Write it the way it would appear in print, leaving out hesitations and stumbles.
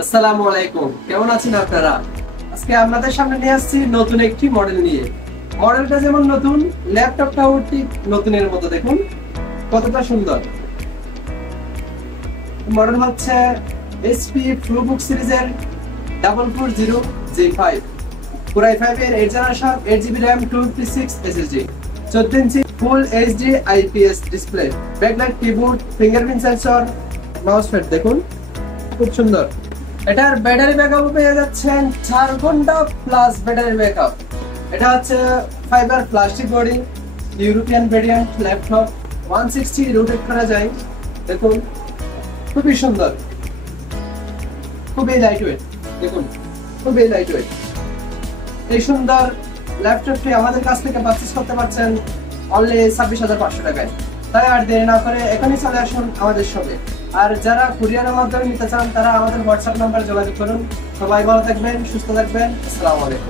আসসালামু আলাইকুম, কেমন আছেন আপনারা? আজকে আপনাদের সামনে নিয়ে আসছি নতুন একটি মডেল নিয়ে। মডেলটা যেমন নতুন, ল্যাপটপটাও ঠিক নতুনের মতো। দেখুন কতটা সুন্দর। মডেল হচ্ছে এইচপি ফ্লুবুক সিরিজের 440G5 Core i5 এর 8 generation, 8GB RAM, 256 SSD, 14 inch full HD IPS display, backlight keyboard, fingerprint sensor, mouse pad. দেখুন খুব সুন্দর। এটার ব্যাটারি ব্যাকআপ পেয়ে যাচ্ছেন 4 ঘন্টা প্লাস ব্যাটারি ব্যাকআপ। এটা হচ্ছে fibre plastic body, European variant laptop, 160 rotate করা যায়। দেখুন খুবই সুন্দর, খুবই লাইট ওয়েট। দেখুন খুবই লাইট ওয়েট। এই সুন্দর ল্যাপটপটি আমাদের কাছ থেকে পারচেজ করতে পারছেন অনলি 26,500 টাকায়। তাই আর দেরি না করে এখনই চলে আসুন আমাদের শপে। আর যারা কুরিয়ারের মাধ্যমে নিতে চান তারা আমাদের হোয়াটসঅ্যাপ নাম্বারে যোগাযোগ করুন। সবাই ভালো থাকবেন, সুস্থ থাকবেন। আসসালামু আলাইকুম।